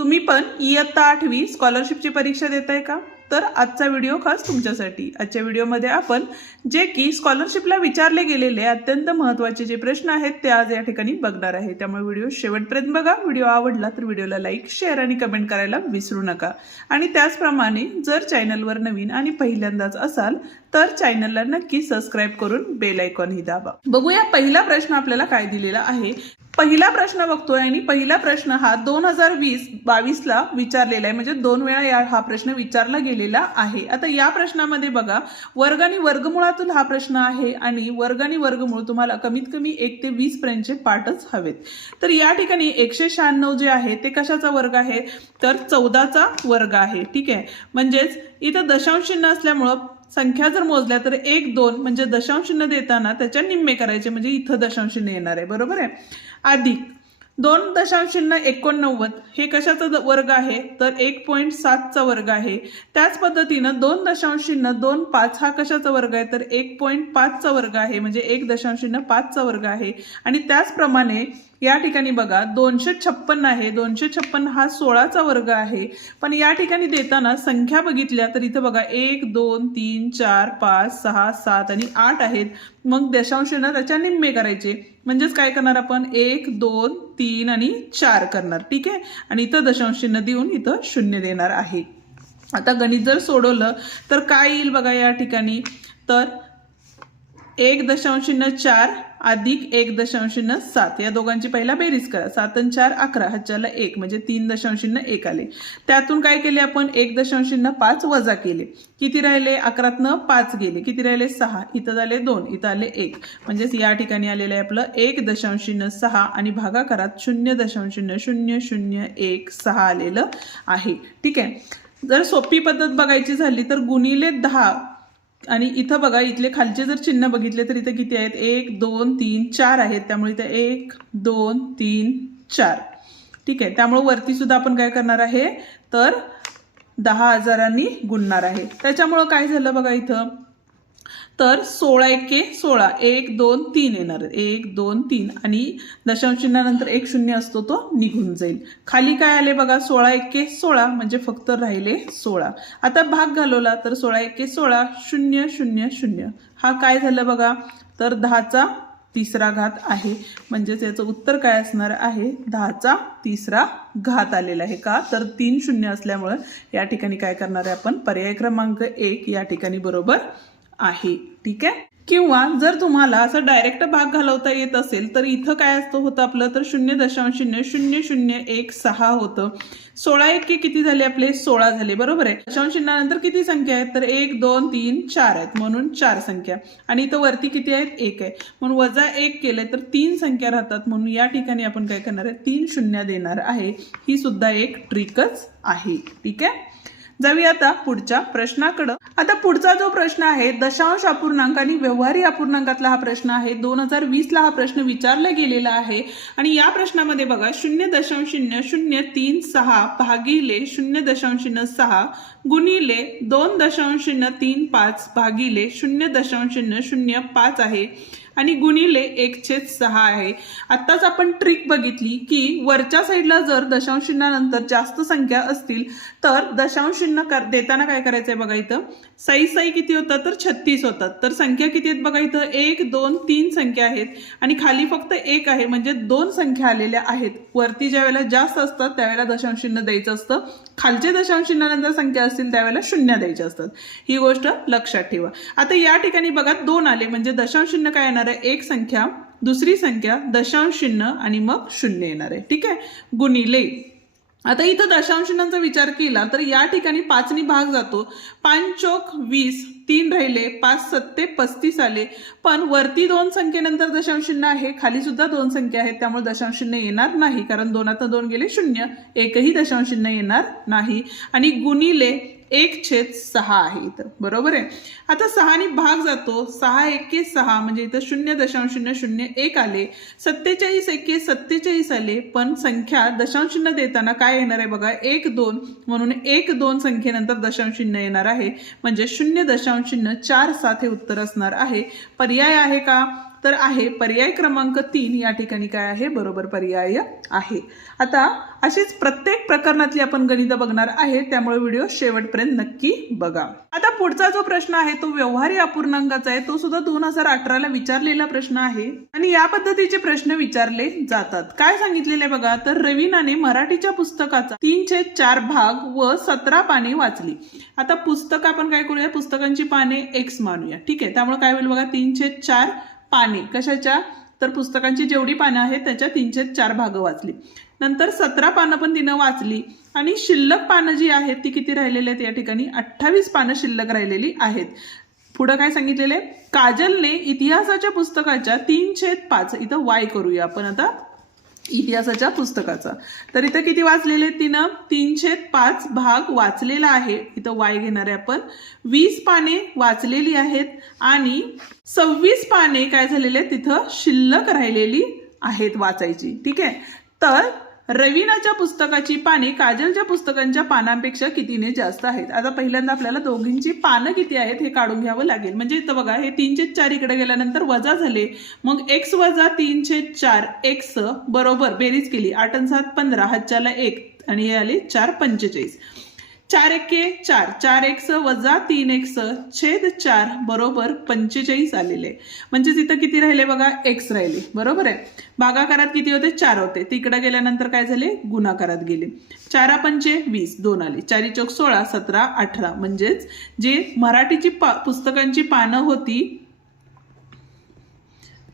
तुम्ही पण इयत्ता 8वी स्कॉलरशिपची परीक्षा देताय का? तर आजचा व्हिडिओ खास तुमच्यासाठी. आजच्या व्हिडिओमध्ये आपण जे की स्कॉलरशिपला विचारले गेलेले अत्यंत महत्त्वाचे जे प्रश्न आहेत ते आज या ठिकाणी बघणार आहे. त्यामुळे व्हिडिओ शेवटपर्यंत बघा. व्हिडिओ आवडला तर व्हिडिओला लाईक, शेअर आणि कमेंट करायला विसरू नका. आणि त्याचप्रमाणे जर चॅनलवर नवीन आणि पहिल्यांदाच असाल तर चॅनलला नक्की सबस्क्राईब करून बेल आयकॉनही दाबा. बघूया पहिला प्रश्न आपल्याला काय दिलेला आहे. पहिला प्रश्न बघतोय आणि पहिला प्रश्न हा 2020-22 ला विचारलेला आहे, म्हणजे 2 वेळा हा प्रश्न विचारला गेलेला आहे. आता या प्रश्नामध्ये बघा वर्ग आणि वर्गमुळातून हा प्रश्न आहे आणि वर्ग आणि वर्गमूळ तुम्हाला कमीत कमी 1 ते 20 पर्यंतचे पाठच हवेत. तर या ठिकाणी 196 जे आहे ते कशाचा वर्ग आहे तर 14चा वर्ग आहे. ठीक आहे, म्हणजेच इथं दशांश चिन्ह असल्यामुळं संख्या जर मोजल्या तर 1 2 म्हणजे दशांश चिन्ह देताना त्याच्या निम्मे करायचे, म्हणजे इथं दशांश चिन्ह येणार आहे. बरोबर आहे. अधिक 2.89 हे कशाचा वर्ग आहे तर 1.7चा वर्ग आहे. त्याच पद्धतीनं 2.25 हा कशाचा वर्ग आहे तर 1.5चा वर्ग आहे, म्हणजे 1.5चा वर्ग आहे. आणि त्याचप्रमाणे या ठिकाणी बघा 256 आहे. 256 हा 16चा वर्ग आहे. पण या ठिकाणी देताना संख्या बघितल्या तर इथं बघा 1 2 3 4 5 6 7 आणि 8 आहेत. मग दशांशांना त्याच्या निम्मे करायचे, म्हणजेच काय करणार आपण 1 2 3 आणि 4 करणार. ठीक आहे, आणि इथं दशांश चिन्ह देऊन इथं 0 देणार आहे. आता गणित जर सोडवलं तर काय येईल बघा या ठिकाणी तर 1.4 अधिक 1.7 या दोघांची पहिला बेरीज करा. 7 आणि 4 11, ह्याच्याला 1 म्हणजे 3.1 आले. त्यातून काय केले आपण 1.5 वजा केले. किती राहिले 11तनं 5 गेले. किती राहिले 6. इथं झाले 2, इथं आले 1, म्हणजेच या ठिकाणी आलेलं आहे आपलं 1.6 आणि भागाकारात 0.0016 आलेलं आहे. ठीक आहे, जर सोपी पद्धत बघायची झाली तर गुणिले 10 आणि इथं बघा इथले खालचे जर चिन्ह बघितले तर इथं किती आहेत 1 2 3 4 आहेत. त्यामुळे इथं 1 2 3 4. ठीक आहे, त्यामुळे वरती सुद्धा आपण काय करणार आहे तर 10,000 गुणणार आहे. त्याच्यामुळं काय झालं बघा इथं तर 16 एके 16 1 2 3 येणार 1 2 3 आणि दशांश चिन्हानंतर 1 0 असतो तो निघून जाईल. खाली काय आले बघा 16 एके 16 म्हणजे फक्त राहिले 16. आता भाग घालवला तर 16 एके 16 0 0 0 हा काय झालं बघा तर 10चा तिसरा घात आहे. म्हणजेच याचं उत्तर काय असणार आहे 10चा तिसरा घात आलेला आहे. का तर 3 0 असल्यामुळे या ठिकाणी काय करणार आहे आपण पर्याय क्रमांक 1 या ठिकाणी बरोबर आहे. ठीक आहे, किंवा जर तुम्हाला असं डायरेक्ट भाग घालवता येत असेल तर इथं काय असतं होतं आपलं तर 0.0016 होतं. 16 एके किती झाले आपले 16 झाले. बरोबर आहे. दशांश चिन्हानंतर किती संख्या आहेत तर 1 2 3 4 आहेत, म्हणून 4 संख्या. आणि इथं वरती किती आहेत 1 आहे, म्हणून वजा 1 केले तर 3 संख्या राहतात. म्हणून या ठिकाणी आपण काय करणार आहे 3 0 देणार आहे. ही सुद्धा एक ट्रिकच आहे. ठीक आहे, जाऊया आता पुढच्या प्रश्नाकडे. आता पुढचा जो प्रश्न आहे दशांश अपूर्णांक आणि व्यवहारी अपूर्णांकातला हा प्रश्न आहे. 2020 ला हा प्रश्न विचारला गेलेला आहे. आणि या प्रश्नामध्ये बघा 0.0036 भागिले 0.06 गुणिले 2.35 भागिले 0.005 आहे आणि गुणिले 1/6 आहे. आत्ताच आपण ट्रिक बघितली की वरच्या साईडला जर दशांश चिन्हानंतर जास्त संख्या असतील तर दशांश चिन्ह देताना काय करायचंय बघा इथं साई किती होतात तर 36 होतात. तर संख्या किती आहेत बघा इथं 1 2 3 संख्या आहेत आणि खाली फक्त 1 आहे, म्हणजे 2 संख्या आलेल्या आहेत. वरती ज्या वेळेला जास्त असतात त्यावेळेला दशांश चिन्ह द्यायचं असतं, खालचे दशांश चिन्हानंतर संख्या असतील त्यावेळेला 0 द्यायचे असतात. ही गोष्ट लक्षात ठेवा. आता या ठिकाणी बघा 2 आले, म्हणजे दशांश चिन्ह काय येणार आहे एक संख्या दुसरी संख्या दशांश चिन्ह आणि मग 0 येणार आहे. ठीक आहे, गुणिले आता इथं दशांश चिन्हांचा विचार केला तर या ठिकाणी 5 नी भाग जातो. 5 चोक 20, 3 राहिले, 5 सत्ते 35 आले. पण वरती 2 संख्येनंतर दशांश चिन्ह आहे, खाली सुद्धा 2 संख्या आहेत, त्यामुळे दशांश चिन्ह येणार नाही, कारण 2 2 गेले 0, एकही दशांश चिन्ह येणार नाही. आणि गुणिले 1/6 आहे इथं. बरोबर आहे. आता 6 नी भाग जातो. 6 एके 6 म्हणजे इथं 0.001 आले. 47 एके 47 आले. पण संख्या दशांश चिन्ह देताना काय येणार आहे बघा 1 2, म्हणून 1 2 संख्येनंतर दशांश चिन्ह येणार आहे, म्हणजे 0.47 हे उत्तर असणार आहे. पर्याय आहे का तर आहे पर्याय क्रमांक 3 या ठिकाणी काय आहे बरोबर पर्याय आहे। आता अशीच प्रत्येक प्रकरणातली आपण गणितं बघणार आहे, त्यामुळे व्हिडिओ शेवटपर्यंत नक्की बघा। आता पुढचा जो प्रश्न आहे तो व्यवहारी अपूर्णांकाचा आहे, तो सुद्धा 2018 ला विचारलेला प्रश्न आहे आणि या पद्धतीचे प्रश्न विचारले जातात। काय सांगितलेले बघा, तर रवीनाने मराठीच्या पुस्तकाचा 3/4 भाग व 17 पाने वाचली। आता पुस्तक आपण काय करूया, पुस्तकांची पाने x मानूया, ठीक आहे। त्यामुळे काय होईल बघा, 3/4 पाने कशाच्या, तर पुस्तकांची जेवढी पानं आहेत त्याच्या 3/4 भाग वाचली। नंतर 17 पानं पण तिनं वाचली आणि शिल्लक पानं जी आहेत ती किती राहिलेली आहेत, या ठिकाणी 28 पानं शिल्लक राहिलेली आहेत। पुढे काय सांगितलेले, काजलने इतिहासाच्या पुस्तकाच्या 3/5 इथं y करूया आपण आता इतिहासाच्या पुस्तकाचा, तर इथं किती वाचलेले, तिनं 3/5 भाग वाचलेला आहे, इथं y घेणार आहे आपण। 20 पाने वाचलेली आहेत आणि 26 पाने काय झालेले तिथं शिल्लक राहिलेली आहेत वाचायची, ठीक आहे। तर रवीनाच्या पुस्तकाची पाने काजलच्या पुस्तकांच्या पानांपेक्षा कितीने जास्त आहेत। आता पहिल्यांदा आपल्याला दोघींची पानं किती आहेत हे काढून घ्यावं लागेल। म्हणजे इथं बघा, हे 3/4 इकडे गेल्यानंतर वजा झाले, मग x वजा 3/4 x बरोबर बेरीज केली, 8 आणि 7 15, हातच्याला 1 आणि हे आले 4 45, 4 एके 4, 4x वजा 3x छेद 4 बरोबर 45 आलेले। म्हणजे इथं किती राहिले बघा, x राहिले, बरोबर आहे। भागाकारात किती होते, 4 होते, तिकडे गेल्यानंतर काय झाले, गुणाकारात गेले। 4 पंचे 20, 2 आले, 4 चौक 16, 17 18, म्हणजेच जे मराठीची पुस्तकांची पानं होती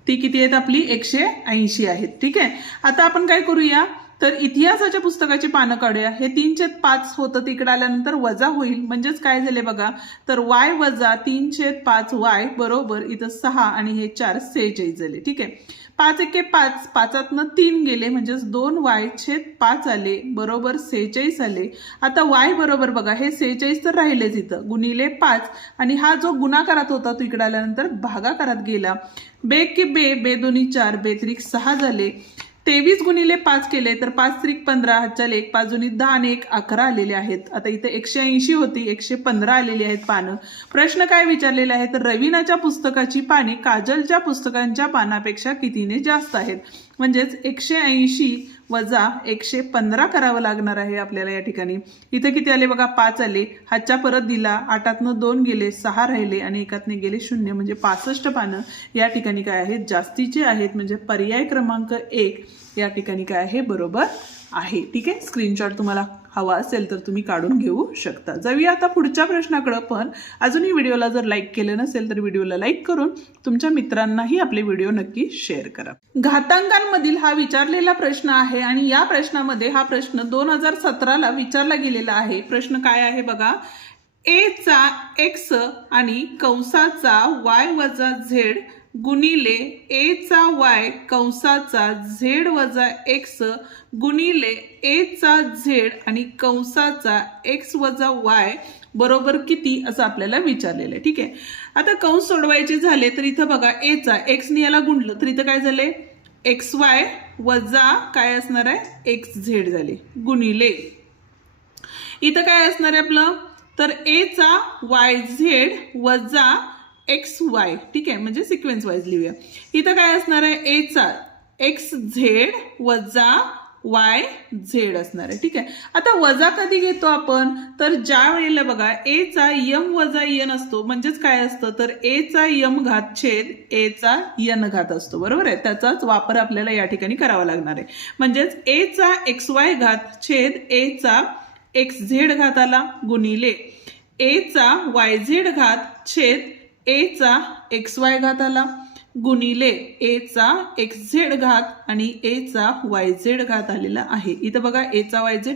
ती किती आहेत आपली 180 आहेत, ठीक आहे। आता आपण काय करूया, तर इतिहासाच्या पुस्तकाची पानं काढूया। हे 3/5 होतं, तिकडे आल्यानंतर वजा होईल, म्हणजेच काय झाले बघा, तर y वजा 3/5 y बरोबर इथं 6 आणि हे 4 46 झाले, ठीक आहे। 5 एके 5, 5तनं 3 गेले, म्हणजेच 2y छेद 5 आले बरोबर 46 आले। आता y बरोबर बघा, हे 46 तर राहिलेच इथं, गुणिले 5 आणि हा जो गुणाकारात होता तो इकडे आल्यानंतर भागाकारात गेला। बे के बे, बे दोन्ही 4, बे त्रिक 6 झाले। 23 गुणिले 5 केले तर 5 त्रिक 15, हातच्या 1, 5 दुनी 10 आणि 1 11 आलेले आहेत। आता इथे 180 होती, 115 आलेली आहेत पानं। प्रश्न काय विचारलेला आहे, तर रवीनाच्या पुस्तकाची पाने काजलच्या पुस्तकांच्या पानापेक्षा कितीने जास्त आहेत। म्हणजेच 180 वजा 115 करावं लागणार आहे आपल्याला या ठिकाणी। इथे किती आले बघा, 5 आले, हातच्या परत दिला, 8तनं 2 गेले, 6 राहिले आणि 1तने गेले 0, म्हणजे 65 पानं या ठिकाणी काय आहेत, जास्तीचे आहेत। म्हणजे पर्याय क्रमांक 1 या ठिकाणी काय आहे बरोबर आहे, ठीक आहे। स्क्रीनशॉट तुम्हाला हवा असेल तर तुम्ही काढून घेऊ शकता। जाऊया आता पुढच्या प्रश्नाकडे, पण अजूनही व्हिडिओला जर लाईक केलं नसेल तर व्हिडिओला लाईक करून तुमच्या मित्रांनाही आपले व्हिडिओ नक्की शेअर करा। घातांकांमधील हा विचारलेला प्रश्न आहे आणि या प्रश्नामध्ये हा प्रश्न 2017 ला विचारला गेलेला आहे। प्रश्न काय आहे बघा, a चा x आणि कंसाचा y वजा z गुणिले a चा y कंसाचा z वजा x गुणिले a चा z आणि कंसाचा x वजा y बरोबर किती असं आपल्याला विचारलेलं आहे, ठीक आहे। आता कंस सोडवायचे झाले तर इथं बघा, a चा x ने याला गुणलं तर इथं काय झाले, xy वजा काय असणार आहे xz झाले, गुणिले इथं काय असणार आहे आपलं, तर a चा yz वजा xy, ठीक आहे, म्हणजे सिक्वेन्स वाईज लिहूया। इथं काय असणार आहे, a चा xz वजा yz असणार आहे, ठीक आहे। आता वजा कधी घेतो आपण, तर ज्या वेळेला बघा a चा m वजा n असतो, म्हणजेच काय असतं, तर a चा m घात छेद a चा n घात असतो, बरोबर आहे। त्याचाच वापर आपल्याला या ठिकाणी करावा लागणार आहे। म्हणजेच a चा xy घात छेद a चा xz घात आला, गुणिले a चा yz घात छेद a चा xy घात आला, गुणिले a चा xz घात आणि a चा yz घात आलेला आहे। इथं बघा a चा yz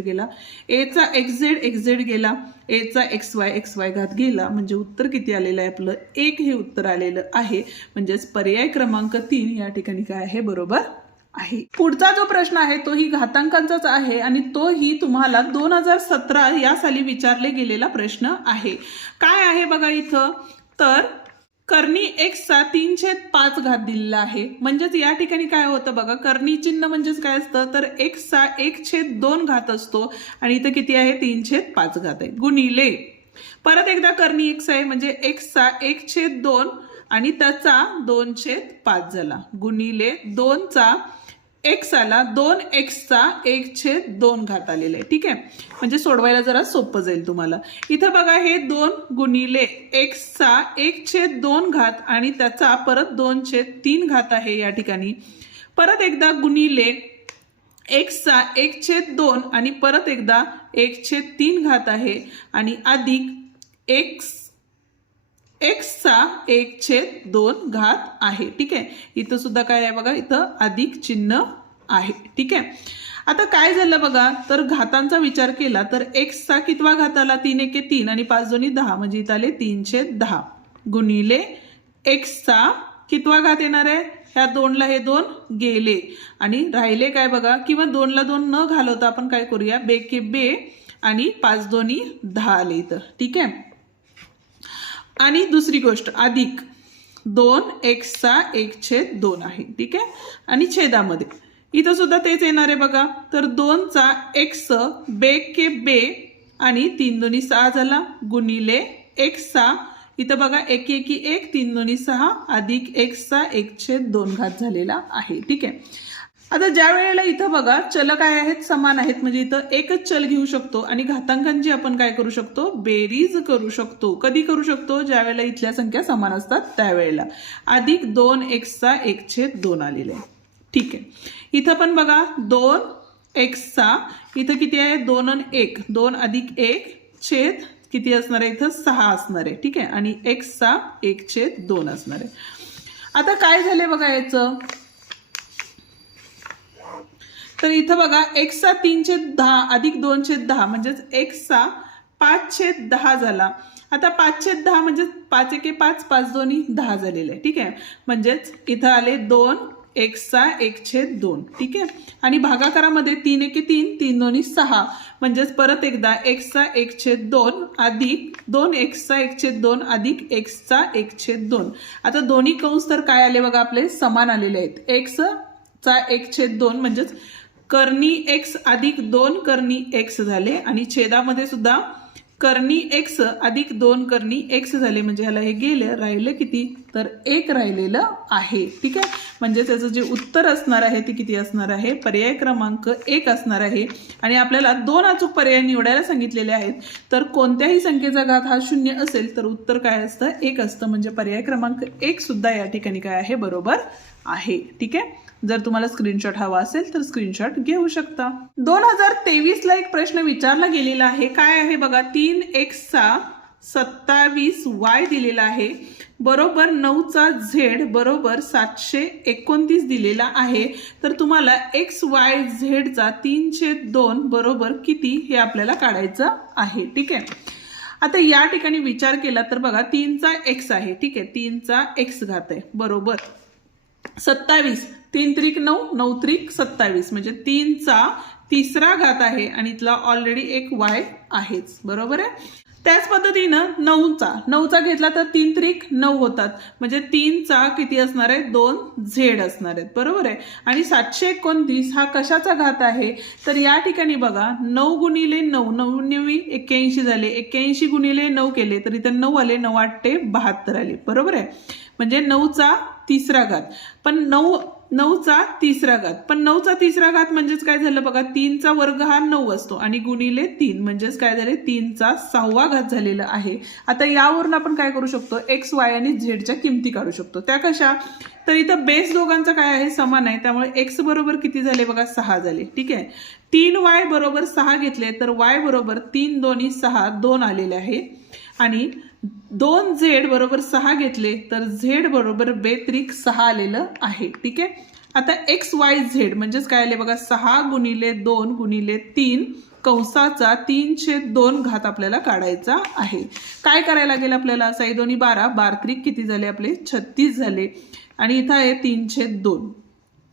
गेला, a चा xz गेला, a चा xy घात गेला, म्हणजे उत्तर किती आलेलं आहे आपलं 1 हे उत्तर आलेलं आहे। म्हणजेच पर्याय क्रमांक 3 या ठिकाणी काय आहे बरोबर आहे। पुढचा जो प्रश्न आहे तो ही घातांकांचाच आहे आणि तोही तुम्हाला 2017 या साली विचारले गेलेला प्रश्न आहे। काय आहे बघा इथं, तर कर्णी x चा 3/5 घात दिलेला आहे। म्हणजेच या ठिकाणी काय होतं बघा, कर्णी चिन्ह म्हणजेच काय असतं, तर x चा 1/2 घात असतो आणि इथं किती आहे 3/5 घात आहे, गुणिले परत एकदा कर्णी x आहे, म्हणजे x चा 1/2 आणि त्याचा 2/5 झाला गुणिले 2चा x आला 2x चा 1/2 घात आलेला आहे. ठीक आहे, म्हणजे सोडवायला जरा सोपं जाईल तुम्हाला. इथं बघा हे 2 गुणिले x चा 1/2 घात आणि त्याचा परत 2/3 घात आहे या ठिकाणी. परत एकदा गुणिले x चा 1/2 आणि परत एकदा 1/3 घात आहे आणि अधिक x चा 1/2 घात आहे. ठीक आहे, इथं सुद्धा काय आहे बघा, इथं अधिक चिन्ह आहे. ठीक आहे, आता काय झालं बघा, तर घातांचा विचार केला तर x चा कितवा घात आला, 3 एके 3 आणि 5 दोन्ही 10 म्हणजे इथं आले 3/10 गुणिले x चा कितवा घात येणार आहे, ह्या 2ला हे 2 गेले आणि राहिले काय बघा, किंवा 2ला 2 न घालवता आपण काय करूया, बेके बे आणि 5 दोन्ही 10 आले इथं. ठीक आहे, आणि दुसरी गोष्ट अधिक 2x चा 1/2 आहे. ठीक आहे, आणि छेदामध्ये इथं सुद्धा तेच येणार आहे बघा, तर 2चा x बेके बे आणि 3 दोन्ही 6 झाला गुणिले x चा इथं बघा 1 एकी 1 3 दोन्ही 6 अधिक x चा 1/2 घात झालेला आहे. ठीक आहे, आता ज्या वेळेला इथं बघा चल काय आहेत, समान आहेत, म्हणजे इथं एकच चल घेऊ शकतो आणि घातांकांची आपण काय करू शकतो, बेरीज करू शकतो. कधी करू शकतो, ज्या वेळेला इथल्या संख्या समान असतात त्यावेळेला. अधिक 2x चा 1/2 आलेला आहे. ठीक आहे, इथं पण बघा 2x चा इथं किती आहे, 2 आणि 1 2 अधिक 1 छेद किती असणार आहे, इथं 6 असणार आहे. ठीक आहे, आणि x चा 1/2 असणार आहे. आता काय झाले बघा याचं, तर इथं बघा x चा 3/10 अधिक 2/10 म्हणजेच x चा 5/10 झाला. आता 5/10 म्हणजे 5 एके 5 5 दोन्ही 10 झालेले आहे. ठीक आहे, म्हणजेच इथं आले 2x चा 1/2. ठीक आहे, आणि भागाकारामध्ये 3 एके 3 3 दोन्ही 6 म्हणजेच परत एकदा x चा 1/2 अधिक 2x चा 1/2 अधिक x चा 1/2. आता दोन्ही कंस तर काय आले बघा, आपले समान आलेले आहेत. x चा 1/2 म्हणजेच कर्णी x अधिक 2 कर्णी x झाले आणि छेदामध्ये सुद्धा कर्णी x अधिक 2 कर्णी x झाले, म्हणजे ह्याला हे गेले, राहिले किती, तर 1 राहिलेलं आहे. ठीक आहे, म्हणजे त्याचं जे उत्तर असणार आहे ते किती असणार आहे, पर्याय क्रमांक 1 असणार आहे. आणि आपल्याला 2 अचूक पर्याय निवडायला सांगितलेले आहेत, तर कोणत्याही संख्येचा घात हा 0 असेल तर उत्तर काय असतं, 1 असतं, म्हणजे पर्याय क्रमांक 1 सुद्धा या ठिकाणी काय आहे, बरोबर आहे. ठीक आहे, जर तुम्हाला स्क्रीनशॉट हवा असेल तर स्क्रीनशॉट घेऊ शकता. 2023 ला एक प्रश्न विचारला गेलेला आहे, काय आहे बघा, 3x चा 27y दिलेला आहे बरोबर 9 चा z बरोबर 729 दिलेला आहे. तर तुम्हाला XYZ चा 3/2 बरोबर किती हे आपल्याला काढायचं आहे. ठीक आहे, आता या ठिकाणी विचार केला तर बघा 3 चा x आहे. ठीक आहे, 3 चा x घात आहे बरोबर 27 3 त्रिक 9 9 त्रिक 27 म्हणजे 3 चा 3रा घात आहे आणि इथला ऑलरेडी एक y आहेच, बरोबर आहे. त्याच पद्धतीनं 9चा घेतला तर 3 त्रिक 9 होतात, म्हणजे 3 चा किती असणार आहे, 2 z असणार आहेत, बरोबर आहे. आणि 729 हा कशाचा घात आहे, तर या ठिकाणी बघा 9 गुणिले 9 9 81 झाले, 81 गुणिले 9 केले तर इथे 9 आले, 9 8 72 आले, बरोबर आहे. म्हणजे 9 चा 3रा घात, पण 9 चा 3रा घात, पण 9 चा 3रा घात म्हणजेच काय झालं बघा, 3 चा वर्ग हा 9 असतो आणि गुणिले 3 म्हणजेच काय झाले, 3 चा 6वा घात झालेला आहे. आता यावरून आपण काय करू शकतो, x y आणि z च्या किमती काढू शकतो. त्या कशा, तर इथं बेस दोघांचा काय आहे, समान आहे, त्यामुळे x बरोबर किती झाले बघा, 6 झाले. ठीक आहे, 3y बरोबर 6 घेतले तर y बरोबर 3 दोन्ही 6 2 आलेले आहे आणि 2z बरोबर 6 घेतले तर z बरोबर 2 त्रिक 6 आलेलं आहे. ठीक आहे, आता XYZ म्हणजेच काय आले बघा, 6 गुणिले 2 गुणिले 3 कंसाचा 3/2 घात आपल्याला काढायचा आहे. काय करायला लागेल आपल्याला, 6 दोन्ही 12 12 त्रिक किती झाले आपले, 36 झाले आणि इथं आहे 3/2.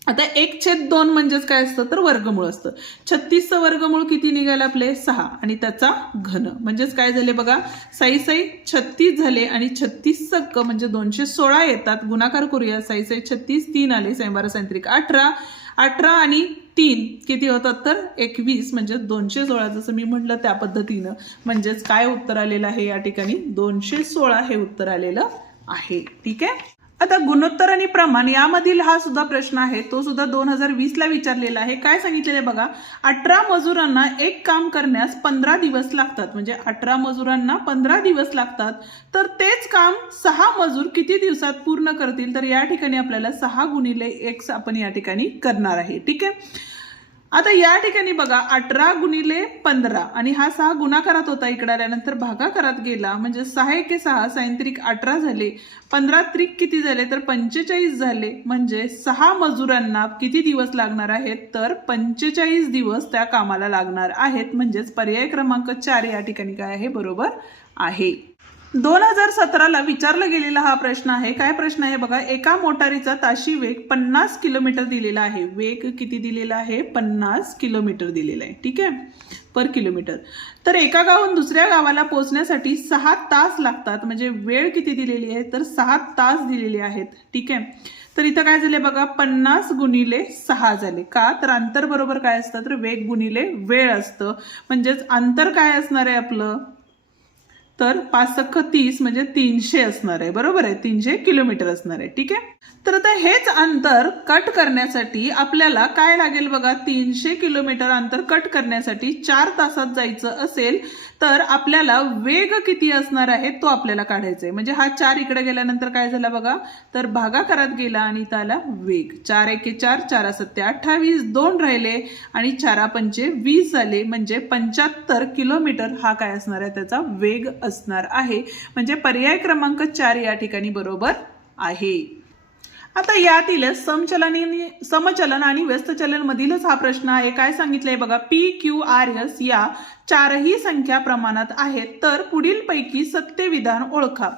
आता 1/2 म्हणजेच काय असतं, तर वर्गमूळ असतं. 36चं वर्गमूळ किती निघालं आपले, 6 आणि त्याचा घन, म्हणजेच काय झाले बघा, 6 6 36 झाले आणि 36 सक्क म्हणजे 216 येतात. गुणाकार करूया, 6 6 36 3 आले, 6 12 6 त्रिक 18 18 आणि 3 किती होतात, तर 21 म्हणजे 216 जसं मी म्हटलं त्या पद्धतीनं. म्हणजेच काय उत्तर आलेलं आहे या ठिकाणी, 216 हे उत्तर आलेलं आहे. ठीक आहे. आता गुणोत्तर आणि प्रमाण यामधील हा सुद्धा प्रश्न आहे, तो सुद्धा 2020 ला विचारलेला आहे. काय सांगितलेलं आहे बघा, 18 मजुरांना एक काम करण्यास 15 दिवस लागतात. म्हणजे 18 मजुरांना 15 दिवस लागतात, तर तेच काम 6 मजूर किती दिवसात पूर्ण करतील? तर या ठिकाणी आपल्याला 6 गुणिले 1 आपण या ठिकाणी करणार आहे. ठीक आहे. आता या ठिकाणी बघा 18 गुणिले 15 आणि हा 6 गुणाकारात होता, इकडे आल्यानंतर भागाकारात गेला, म्हणजे 6 एके 6 6 18 झाले, 15 त्रिक किती झाले? तर 45 झाले. म्हणजे 6 मजुरांना किती दिवस लागणार आहेत? तर 45 दिवस त्या कामाला लागणार आहेत. म्हणजेच पर्याय क्रमांक 4 या ठिकाणी काय आहे? बरोबर आहे. 2017 ला विचारला गेलेला हा प्रश्न आहे. काय प्रश्न आहे बघा, एका मोटारीचा ताशी वेग 50 किलोमीटर दिलेला आहे. वेग किती दिलेला आहे? 50 किलोमीटर दिलेला आहे. ठीक आहे, पर किलोमीटर. तर एका गावाहून दुसऱ्या गावाला पोहोचण्यासाठी 6 तास लागतात. म्हणजे वेळ किती दिलेली आहे? तर 6 तास दिलेले आहेत. ठीक आहे. तर इथं काय झाले बघा, 50 गुणिले 6 झाले. का? तर अंतर बरोबर काय असतं? तर वेग गुणिले वेळ असतं. म्हणजेच अंतर काय असणार आहे आपलं? तर 5 सख्ख 30 म्हणजे 300 असणार आहे. बरोबर आहे, 300 किलोमीटर असणार आहे. ठीक आहे. तर आता हेच अंतर कट करण्यासाठी आपल्याला काय लागेल बघा, 300 किलोमीटर अंतर कट करण्यासाठी 4 तासात जायचं असेल तर आपल्याला वेग किती असणार आहे तो आपल्याला काढायचा आहे. म्हणजे हा 4 इकडे गेल्यानंतर काय झाला बघा, तर भागाकारात गेला आणि इथं आला वेग. 4 एके 4 4 7 28 2 राहिले आणि 4 पंचे 20 झाले. म्हणजे 75 किलोमीटर हा काय असणार आहे? त्याचा वेग असणार आहे. म्हणजे पर्याय क्रमांक 4 या ठिकाणी बरोबर आहे. आता यातील समचलन आणि व्यस्त चलन मधीलच हा प्रश्न आहे. काय सांगितलंय बघा, पी क्यू आर एस या चारही संख्या प्रमाणात आहेत, तर पुढील पैकी सत्य विधान ओळखा.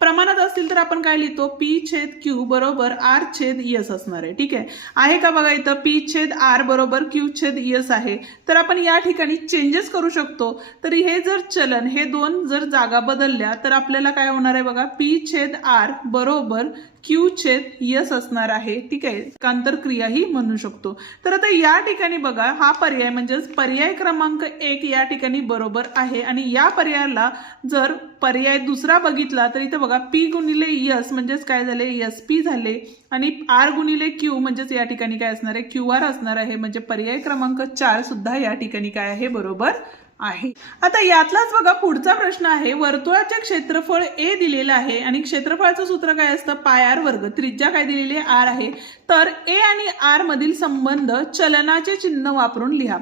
प्रमाणात असतील तर आपण काय लिहितो? पी छेद क्यू बरोबर आर छेद यस असणार आहे. ठीक आहे का बघा, इथं पी छेद आर बरोबर क्यू छेद यस आहे. तर आपण या ठिकाणी चेंजेस करू शकतो. तर हे जर चलन हे दोन जर जागा बदलल्या तर आपल्याला काय होणार आहे बघा, पी छेद आर बरोबर क्यू छेद यस असणार आहे. ठीक आहे, एकांतर क्रिया ही म्हणू शकतो. तर आता या ठिकाणी बघा, हा पर्याय म्हणजेच पर्याय क्रमांक 1 या ठिकाणी बरोबर आहे. आणि या पर्यायाला जर पर्याय दुसरा बघितला तर इथे बघा, पी गुणिले यस म्हणजेच काय झाले? एस पी झाले. आणि आर गुणिले क्यू म्हणजेच या ठिकाणी काय असणार आहे? क्यू आर असणार आहे. म्हणजे पर्याय क्रमांक 4 सुद्धा या ठिकाणी काय आहे? बरोबर आहे. आता यातलाच बघा पुढचा प्रश्न आहे, वर्तुळाचे क्षेत्रफळ ए दिलेलं आहे आणि क्षेत्रफळाचं सूत्र काय असतं? पाय आर वर्ग. त्रिज्या काय दिलेली आहे? आर आहे. तर ए आणि आर मधील संबंध चलनाचे चिन्ह वापरून लिहा.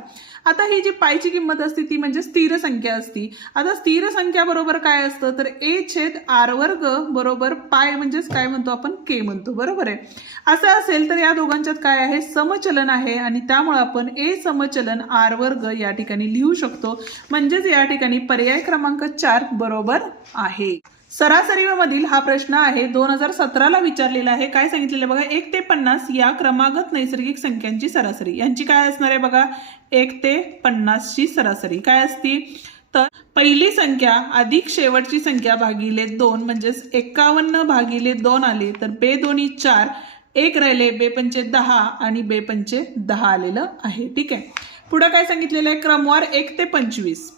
आता ही जी पायची किंमत असते ती म्हणजे स्थिर संख्या असती. आता स्थिर संख्या बरोबर काय असतं? तर ए छेद आर वर्ग बरोबर पाय म्हणजेच काय म्हणतो आपण? के म्हणतो. बरोबर आहे. असं असेल तर या दोघांच्यात काय आहे? समचलन आहे आणि त्यामुळे आपण ए समचलन आर वर्ग या ठिकाणी लिहू शकतो. म्हणजेच या ठिकाणी पर्याय क्रमांक 4 बरोबर आहे. सरासरी मधील हा प्रश्न आहे, 2017 ला विचारलेला आहे. काय सांगितलेलं बघा, 1 ते 50 या क्रमागत नैसर्गिक संख्यांची सरासरी. यांची काय असणार आहे बघा, 1 ते 50 ची सरासरी काय असती? तर पहिली संख्या अधिक शेवटची संख्या भागिले 2 म्हणजेच 51 भागिले 2 आले. तर बे दोन्ही 4, 1 राहिले, बे पंचे 10 आणि बे पंचे 10 आलेलं आहे. ठीक आहे. पुढे काय सांगितलेलं आहे? क्रमवार 1 ते 25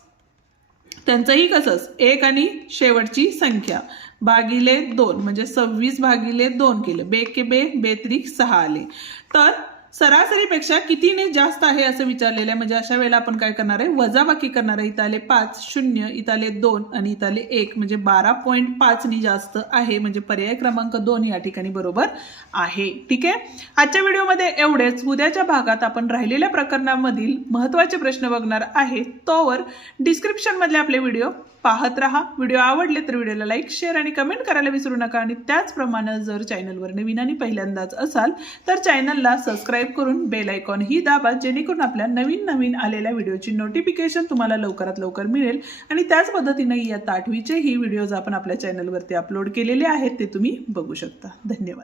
त्यांचंही कसंच 1 आणि शेवटची संख्या भागिले 2 म्हणजे 26 भागिले 2 केलं. बे के बे, बेत्रिक 6 आले. तर सरासरीपेक्षा कितीने जास्त आहे असं विचारलेलं आहे. म्हणजे अशा वेळेला आपण काय करणार आहे? वजाबाकी करणार आहे. इथं आले 5, 0, इथं आले 2 आणि इथं आले 1 म्हणजे 12.5 नी जास्त आहे. म्हणजे पर्याय क्रमांक 2 या ठिकाणी बरोबर आहे. ठीक आहे. आजच्या व्हिडिओमध्ये एवढेच. उद्याच्या भागात आपण राहिलेल्या प्रकरणामधील महत्त्वाचे प्रश्न बघणार आहे. तोवर डिस्क्रिप्शन मधले आपले व्हिडिओ पाहत राहा. व्हिडिओ आवडले तर व्हिडिओला लाईक, शेअर आणि कमेंट करायला विसरू नका. आणि त्याचप्रमाणे जर चॅनलवर नवीन आणि पहिल्यांदाच असाल तर चॅनलला सबस्क्राईब करून बेल आयकॉन ही दाबा, जेणेकरून आपल्या नवीन आलेल्या व्हिडिओची नोटिफिकेशन तुम्हाला लवकरात लवकर मिळेल. आणि त्याच पद्धतीने इयत्ता 8वीचे ही व्हिडिओज आपण आपल्या चॅनलवरती अपलोड केलेले आहेत, ते तुम्ही बघू शकता. धन्यवाद.